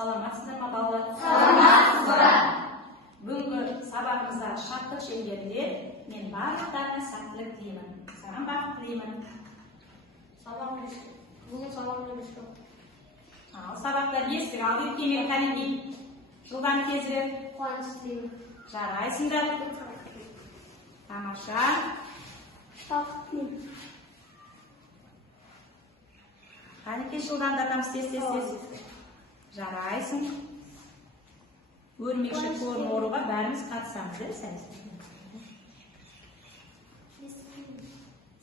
Саламатсыздар ма балалар? Саламатсыздар. Бүгінгі сабағымызда шарттық шеңберінде мен барлықтарына сәттілік тілеймін. Саған бақыт тілеймін. Бүгін саламатсыздар. Ал сабақта бесік ал ептеме кәлемге жылдан тезірек Қуаныш тілеймін. жарайсыңдар. Тамаша. Бақыт тілеймін. Қанеке жылдамдатамыз тез. Жарайсың. Өрмекші торын оруға бәріміз қатысамыз,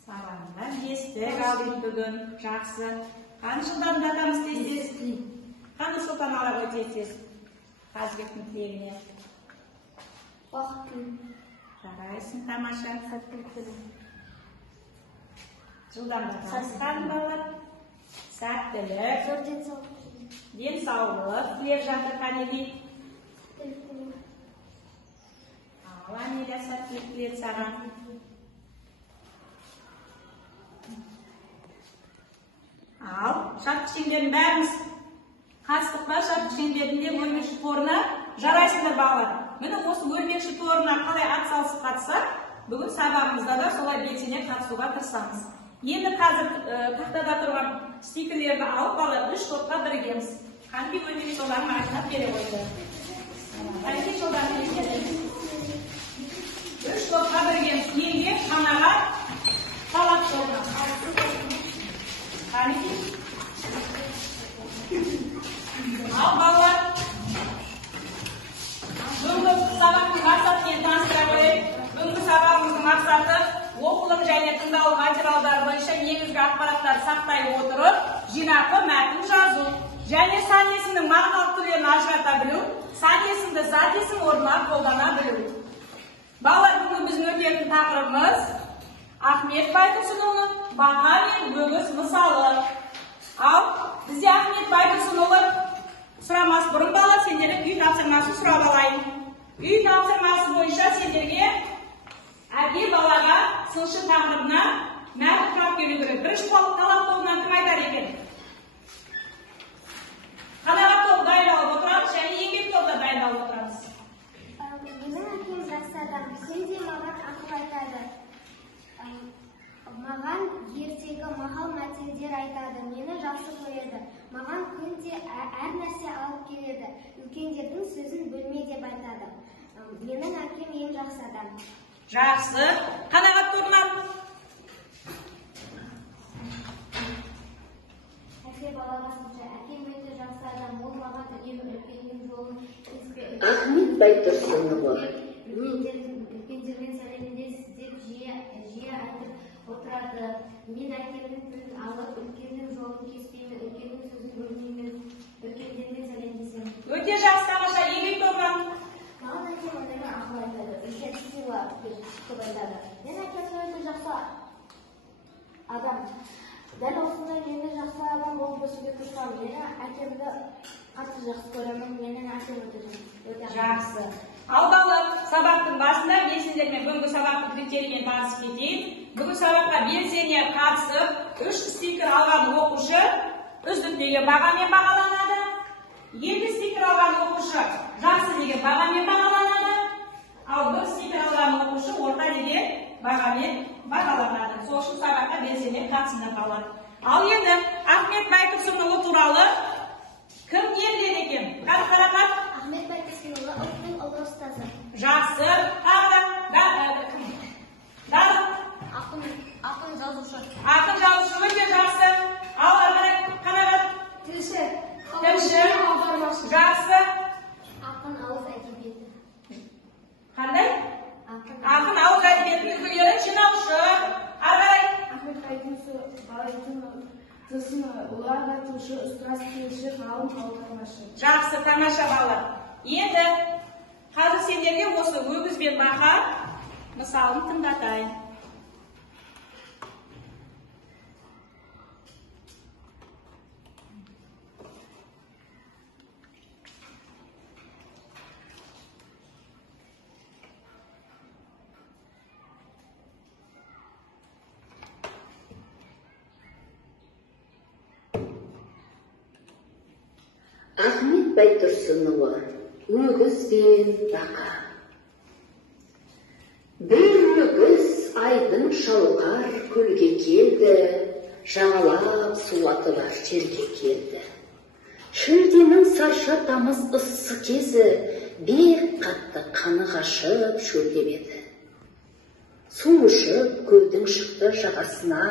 Сабағында бестік алдық бүгін. Жақсы. Қаны жылдамдатамыз тез. Қаны сұлтан ала ғой тез. Қазбектің тілегіне. Бақыт тілеймін. Жарайсың, тамаша. Сәттілік тілеймін. Жылдамдатамыз қаны балалар. Сәттілік. Зор денсаулық. Денсаулық тілеп жатыр кәдеге. Тілеймін. Ал Амеля сәттілік тіледі саған. Ал шарттық шеңбердің бәріміз қатыстық па? Шарттық шеңберінде өрмекші торына жарайсыңдар балалар. Міне осы өрмекші торына қалай атсалысып қатысақ, бүгін сабағымызда да солай белсене қатысуға тырысамыз. Енді қазір тақтада тұрған стикерлерді алып балалар 3 топқа бірігеміз. Қанки өрмекші соларын ашынап бере қойды. Қанки жолдан береміз. 3 топқа бірігеміз. Еңбек, қанағат, талап жолына. Қанки? Ал балалар. Бүгінгі сабақтың мақсатымен таныстыра қояйық. Бүгінгі сабағымыздың мақсаты оқылым және тыңдау материалдары бойынша негізгі ақпараттар сақтай отырып, жинақы мәтін жазу және сан есімнің мағыналық түрлерін ажырата білу, сан есімді зат есім орнына қолдана білу. Балалар, бүгін біздің өтетін тақырыбымыз Ахмет Байтұрсынұлының «Бақа мен бөгіз мысалы». Ал бізде Ахмет Байтұрсынұлы сұрамас бұрын бала сендерге үй тапсырмасын сұрап алайын. Үй тапсырмасы бойынша сендерге әке балаға сыншы тақырыбына мәтін құрап келу керек. Бірінші талап тобынан кім айтар екен? Қанағат тобы дайындалып отырамыз және еңбек тобы да дайындалып отырамыз. Менің әкем жақсы адам, күнде маған ақыл айтады. Маған ертегі мақал-мәтелдер айтады, мені жақсы көреді. Маған күнде әр нәрсе алып келеді. Үлкендердің сөзін бөлме деп айтады. Менің әкем ең жақсы адам. Жақсы. Қанағат тобынан? Әке балаға сыншы, әкем өте жақсы адам, ол маған үнемі үлкеннің жолын кеспейді. Ахмет Байтұрсынұлы. Үлкендермен сәлемдес деп жиі айтып отырады. Мен әкемнің тілін алып, үлкеннің жолын кеспеймін, үлкеннің сөзін бөлмеймін, үлкендермен сәлемдесемін. Өте жақсы, тамаша. Еңбек тобынан? Маған әкем үнемі ақыл айтады, үлкен сыйлы деп айтады. Мен әкемді өте жақсы адам. Дәл осындай мені жақсы адам болып өсуге тырысамын. Мені әкемді қатты жақсы көремін. Менің әкем өте жақсы. Ал балалар, сабақтың басында мен сендермен бүгінгі сабақтың критериймен танысып кетейін. Бүгін сабаққа белсене қатысып, 3 стикер алған оқушы үздік деген бағамен бағаланады. 2 стикер алған оқушы жақсы деген бағамен бағаланады. Ал 1 стикер алған оқушы орта деген бағамен бағаланады. Сол үшін сабаққа белсене қатысыңдар балалар. Ал енді Ахмет Байтұрсынұлы туралы кім ерледі екен? Қарақат? Ахмет Байтұрсынұлы ұлттың ұлы ұстазы. Жақсы. Ақын жазушы. Ақын жазушы өте жақсы. Ал Қанағат? Тілші. Жақсы. Ақын ауыз әдебиеті. Қандай? Ақын ауыз әдебиетінің үлгілерін жинаушы. Ахмет Байтұрсынұлы ағартушы, ұстаз, тілші, ғалым, аудармашы. Жақсы, тамаша балалар. Енді қазір сендерге осы өгіз бен бақа мысалын тыңдатайын. Ахмет Байтұрсынұлы, өгіз бен бақа. Бір өгіз айдын шалқар көлге келді, жағалап суатылар жерге келді. Шілденің сарша тамыз ыссы кезі, бек қатты қаны қашып шөлдеп еді. Су ішіп көлдің шықты жағасына,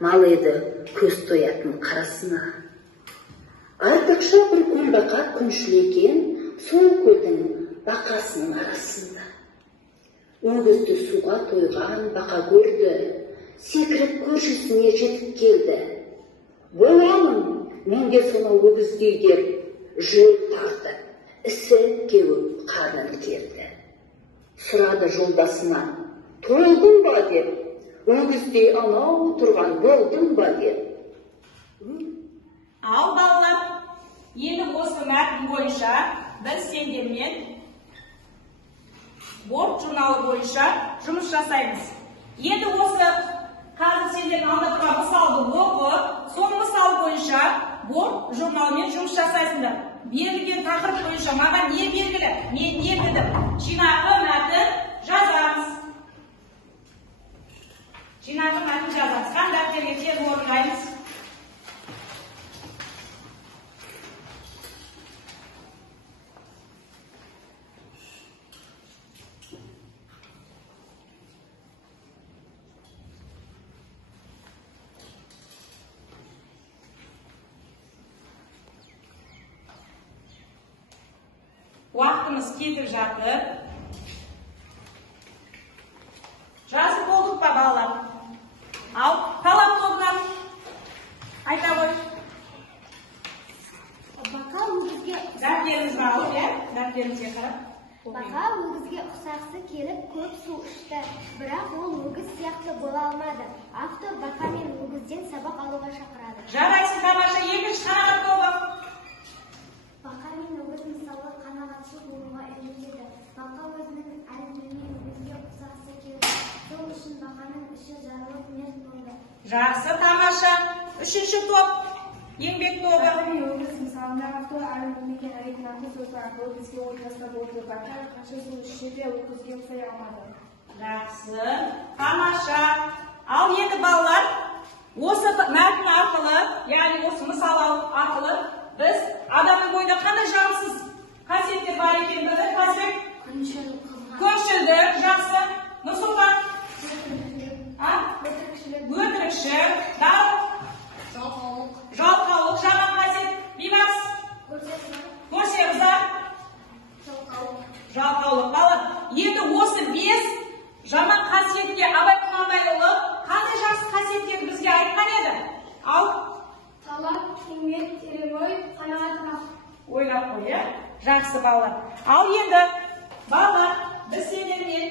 мал еді көз тоятын қарасына. Артықша бір көл бақа күншілеген, сол көлдің бақасының арасында. Өгізді суға тойған бақа көрді, секіріп көршісіне жетіп келді. Боламын, менде сонау өгіздей деп, жол тартып, ісі кеуіп қарнын керді. Сұрады жолдасынан, толдың ба деп, өгіздей анау тұрған болдың ба деп. Ал балалар, енді осы мәтін бойынша біз сендермен борт журналы бойынша жұмыс жасаймыз. Енді осы қазір сендердің алда тұрған мысалды оқып, сол мысал бойынша борт журналымен жұмыс жасайсыңдар. Берілген тақырып бойынша маған не белгілі? Мен не білдім? Жинақы мәтін жазамыз. Жинақы мәтін жазамыз. Қан дәптерге тез орындаймыз. Уақытымыз кетіп жатыр. Жазып болдық па балалар? Ал талап болған. Айта ғой. Бақа өгізге Дәптеріңізді алып, дәптеріңізге қарап. Бақа өгізге ұқсағысы келіп көп су ішті, бірақ ол өгіз сияқты бола алмады. Автор бақа мен өгізден сабақ алуға шақырады. Жарайсың, тамаша, екінші қанағат болды. Бақа мен өгіз мысалы қанағатшыл болуға үйретеді. Бақа өзінің әлемімен өгізге ұқсағысы келді. Сол үшін бақаның іші жарылып мерт болды. Жақсы, тамаша. Үшінші топ. Еңбек тобы. Бақа мен өгіз мысалында автор әлемдегі әрекетін сөзі арқылы бізге ой тастап отыр. Бақа қанша су ішсе де өгізге ұқсай алмады. Жақсы, тамаша. Ал енді балалар, осы мәтін арқылы, яғни осы мысал арқылы біз адамның бойында қандай жағымсыз қасиеттер бар екенін білдік. Көпшілдік, жақсы. Нұрсұлтан? Өтірікшіл, жалқаулық, жаман қасиет. Бейбас? Көрсеміздар? Жалқаулық. Балалар, енді осы 5 жаман қасиетке Абай Құнанбайұлы қандай жақсы қасиеттерді бізге айтқан еді? Ал Талап, еңбек, терең ой, қанағат. ойлап қой, жақсы балалар. Ал енді балалар, біз сендермен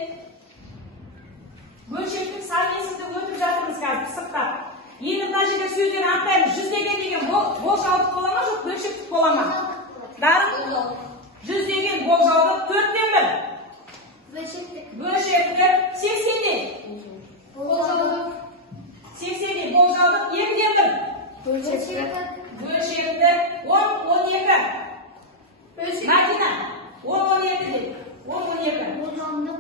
бөлшектік сан есімді өтіп жатырмыз қазір пысықтап. Енді мына жерде сөздерін ақтаймыз. 100 деген болжалдық бола ма, жоқ бөлшектік бола ма? Дарын? 100 деген болжалдық 4-тен 1. Бөлшектік 80 Болжалдық. 80 болжалдық 2-ден 1. Бөлшектік 10, 12. Мәдина 10-12 дейді. 10-12.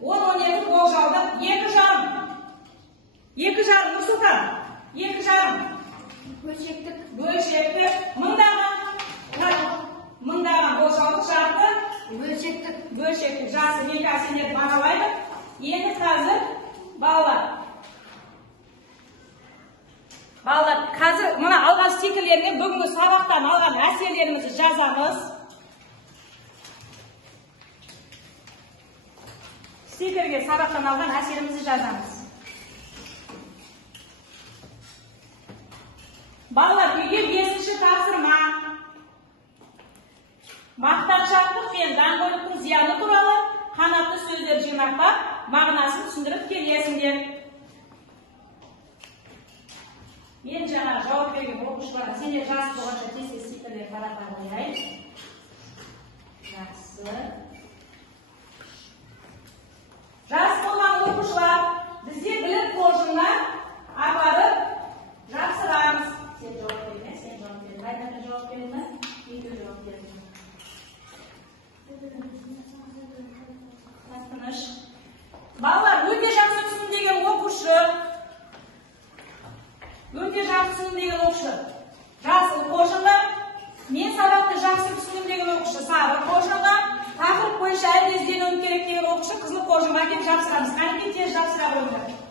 10-12 болжалдық 2,5. 2,5 Нұрсұлтан. 2,5. Бөлшектік мыңдаған болжалдық жарты. Бөлшектік жасы неге әсерлерді бағалайды. Енді қазір балалар, қазір мына алған стикерлермен бүгінгі сабақтан алған әсерлерімізді жазамыз. Стикерге сабақтан алған әсерімізді жазамыз. Балалар, үйге 5-ші тапсырма. Мақтаншақтық пен даңғойлықтың зияны туралы қанатты сөздер жинақтап, мағынасын түсіндіріп келесіңдер. Мен жаңа жауап берген оқушыларға сендер жас болғанша тез стикерлер тарата қояйын. Жақсы. Жас болған оқушылар, бізде білім қоржынына апарып жақсырамыз. Сен жауап берме, сен жауап берме. Қайдан жауап берме? Үйде жауап берме. деген оқушы жасыл қошынға, мен сабақты жақсы түсіндім деген оқушы сары қошынға, тақырып бойынша әлде ізденуім керек деген оқушы қызыл қошынға келіп жапсырамыз. Қанекей тез жапсыра қойыңдар.